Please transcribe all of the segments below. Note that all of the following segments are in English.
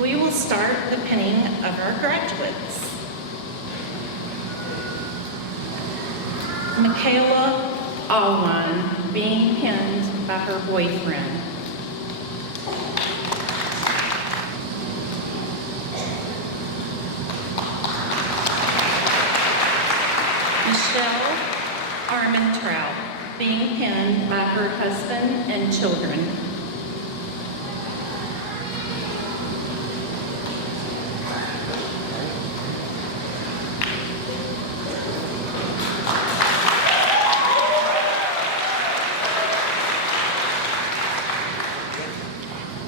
We will start the pinning of our graduates. Michaela Alwan, being pinned by her boyfriend. Michelle Armentrout, being pinned by her husband and children.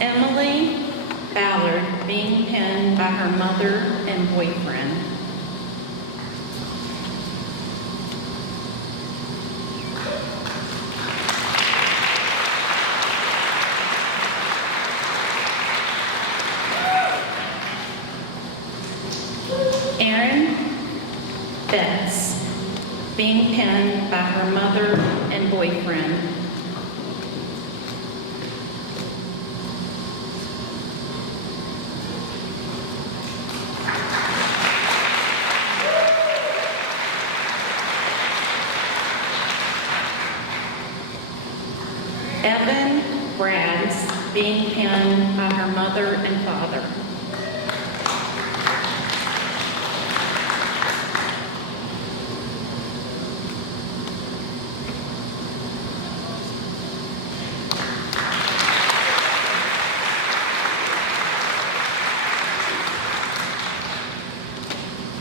Emily Ballard, being pinned by her mother and boyfriend. Erin Betts, being pinned by her mother and boyfriend. Evan Brads, being pinned by her mother and father.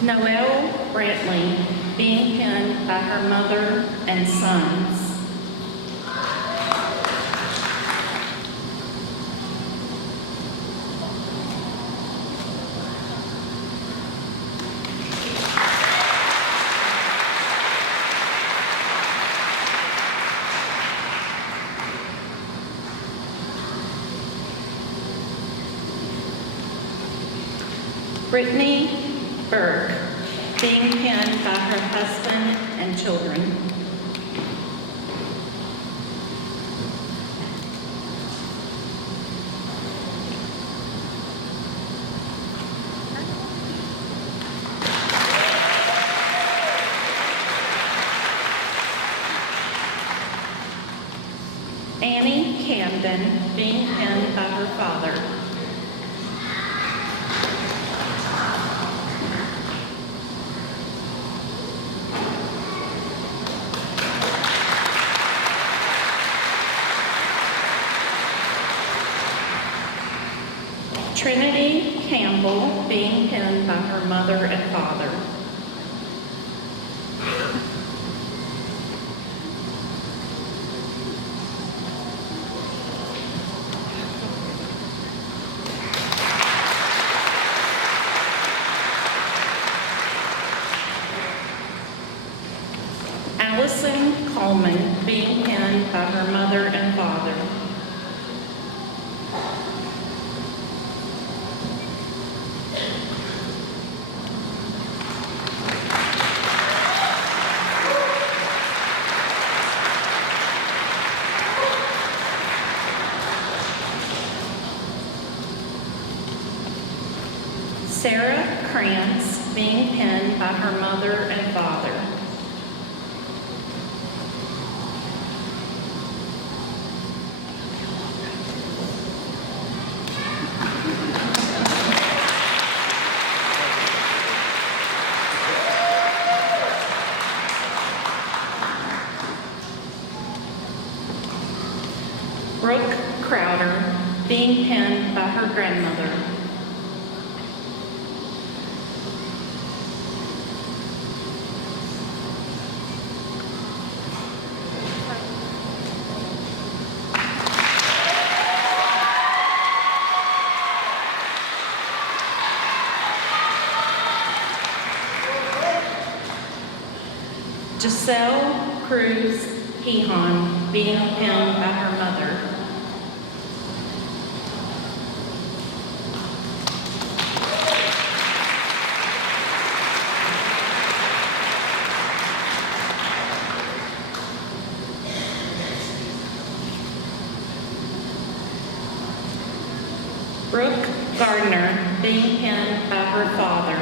Noelle Brantley, being pinned by her mother and sons. Brittany Burke, being pinned by her husband and children. Annie Camden, being pinned by her father. Trinity Campbell, being pinned by her mother and father. Allison Coleman, being pinned by her mother and father. Sarah Krantz, being pinned by her mother and father. Brooke Crowder, being pinned by her grandmother. Giselle Cruz Hehan, being pinned by her mother. Brooke Garland, Gardner, being penned by her father.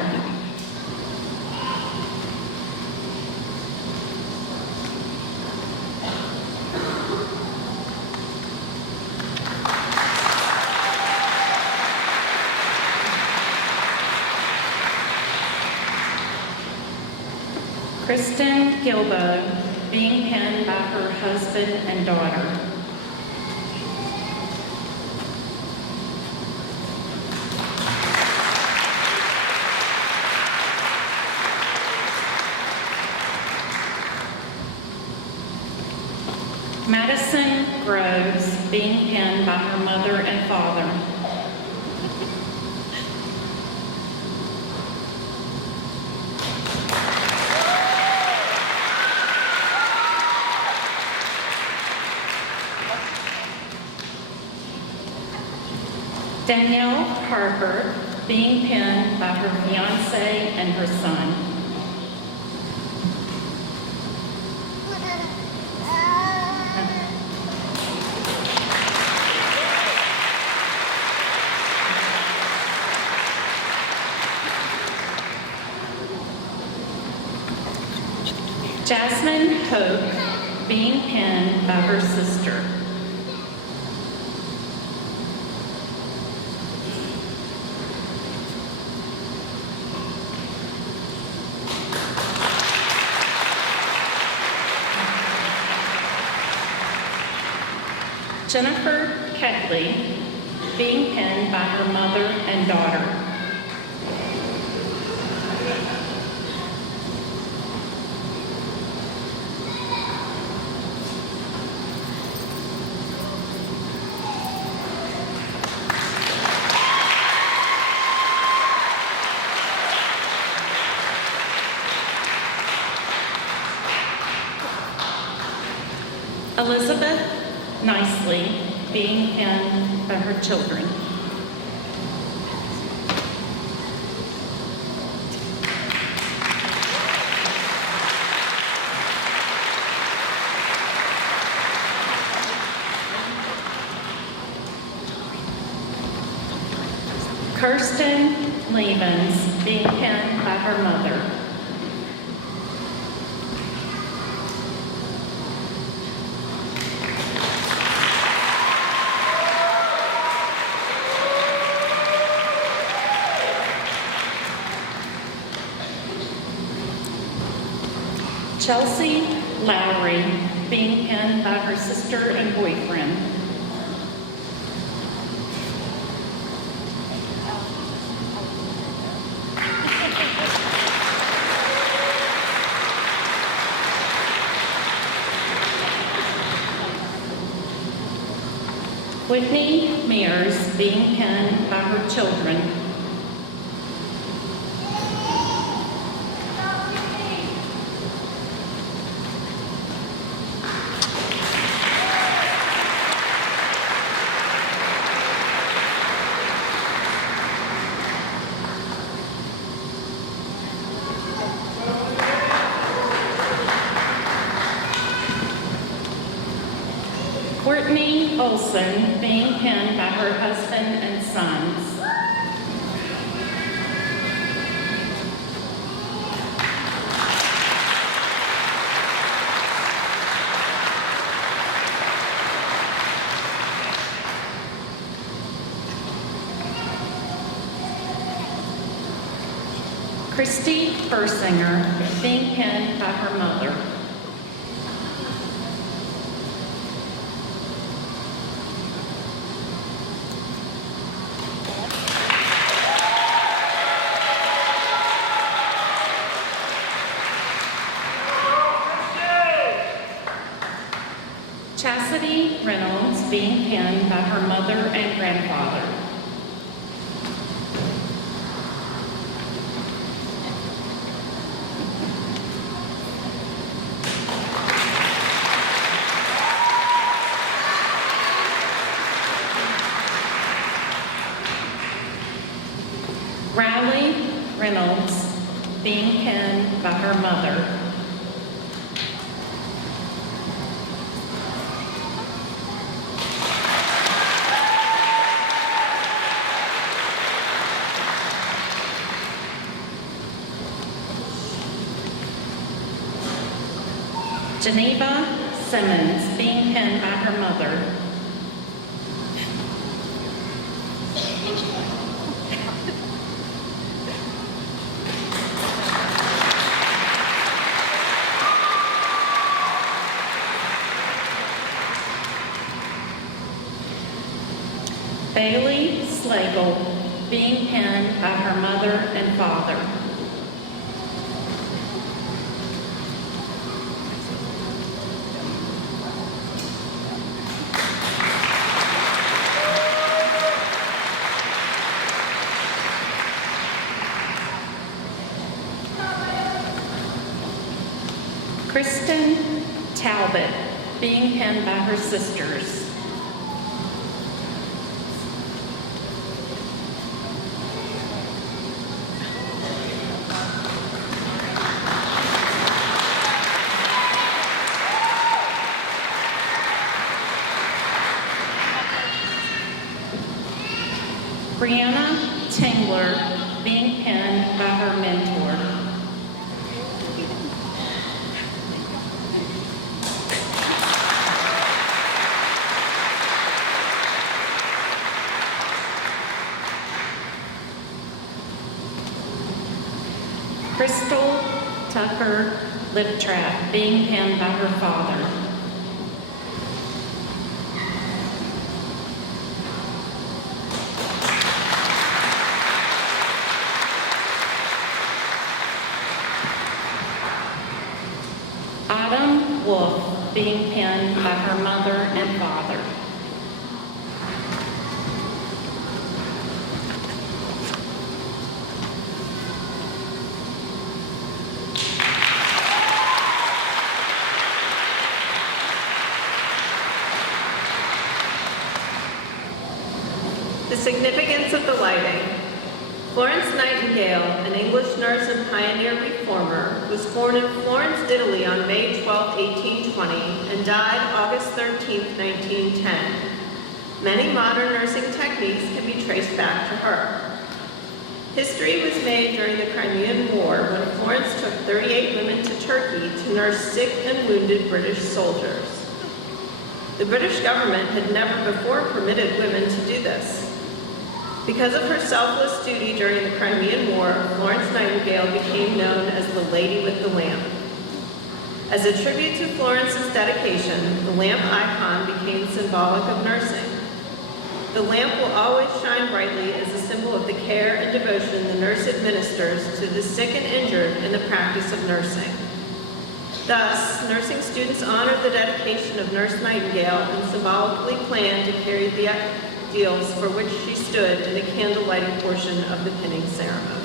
Kristen Gilbo, being penned by her husband and daughter. Madison Groves, being penned by her mother and father. Danielle Harper, being penned by her fiance and her son. Jasmine Hope, being penned by her sister. Jennifer Ketley, being penned by her mother and daughter. Elizabeth Nicely, being penned by her children. Kirsten Levens, being penned by her mother. Chelsea Lowry, being penned by her sister and boyfriend. Whitney Mears, being penned by her children. Courtney Olson, being penned by her husband and sons. Christy Bursinger, being penned by her mother. Chastity Reynolds, being penned by her mother and grandfather. Riley Reynolds, being penned by her mother. Geneva Simmons, being penned by her mother. Bailey Slagle, being penned by her mother and father. Kristen Talbot, being penned by her sisters. Brianna Tingler, being penned by her mentor. Crystal Tucker Liptrap, being penned by her father. Autumn Wolf, being penned by her mother and father. The significance of the lighting. Florence Nightingale, an English nurse and pioneer reformer, was born in Florence, Italy on May 12, 1820, and died August 13, 1910. Many modern nursing techniques can be traced back to her. History was made during the Crimean War when Florence took 38 women to Turkey to nurse sick and wounded British soldiers. The British government had never before permitted women to do this. Because of her selfless duty during the Crimean War, Florence Nightingale became known as the Lady with the Lamp. As a tribute to Florence's dedication, the lamp icon became symbolic of nursing. The lamp will always shine brightly as a symbol of the care and devotion the nurse administers to the sick and injured in the practice of nursing. Thus, nursing students honor the dedication of Nurse Nightingale and symbolically plan to carry the ideals for which she stood in the candle lighting portion of the pinning ceremony.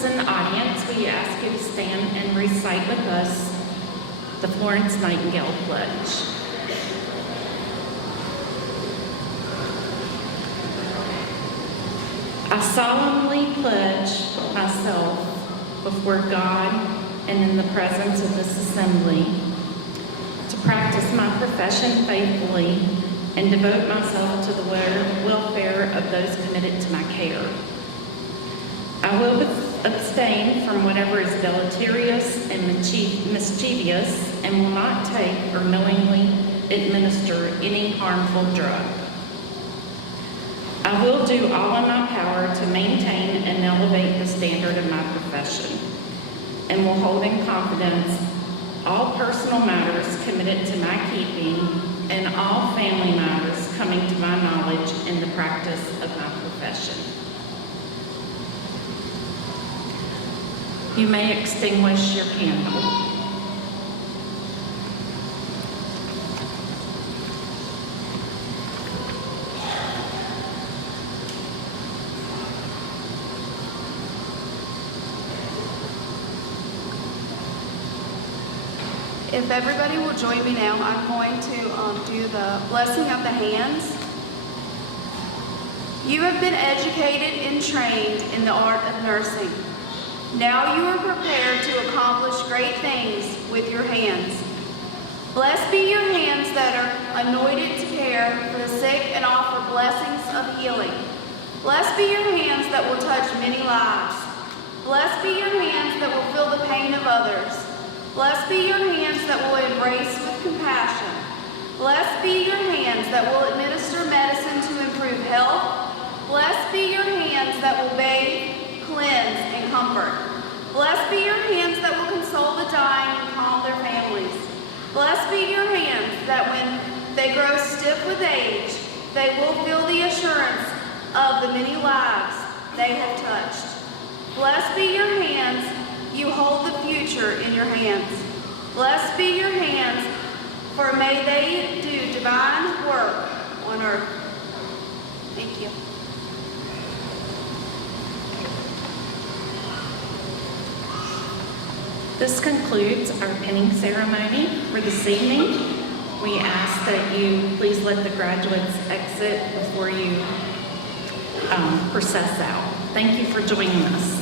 members in the audience, we ask you to stand and recite with us the Florence Nightingale Pledge. I solemnly pledge myself before God and in the presence of this assembly to practice my profession faithfully and devote myself to the welfare of those committed to my care. I will abstain from whatever is deleterious and mischievous and will not take or knowingly administer any harmful drug. I will do all in my power to maintain and elevate the standard of my profession, and will hold in confidence all personal matters committed to my keeping and all family matters coming to my knowledge in the practice of my profession. You may extinguish your candle. If everybody will join me now, I'm going to do the blessing of the hands. You have been educated and trained in the art of nursing. Now you are prepared to accomplish great things with your hands. Blessed be your hands that are anointed to care for the sick and offer blessings of healing. Blessed be your hands that will touch many lives. Blessed be your hands that will feel the pain of others. Blessed be your hands that will embrace with compassion. Blessed be your hands that will administer medicine to improve health. Blessed be your hands that will bathe, cleanse, and comfort. Blessed be your hands that will console the dying and calm their families. Blessed be your hands that when they grow stiff with age, they will feel the assurance of the many lives they have touched. Blessed be your hands. You hold the future in your hands. Blessed be your hands, for may they do divine work on earth. Thank you. This concludes our pinning ceremony for this evening. We ask that you please let the graduates exit before you process out. Thank you for joining us.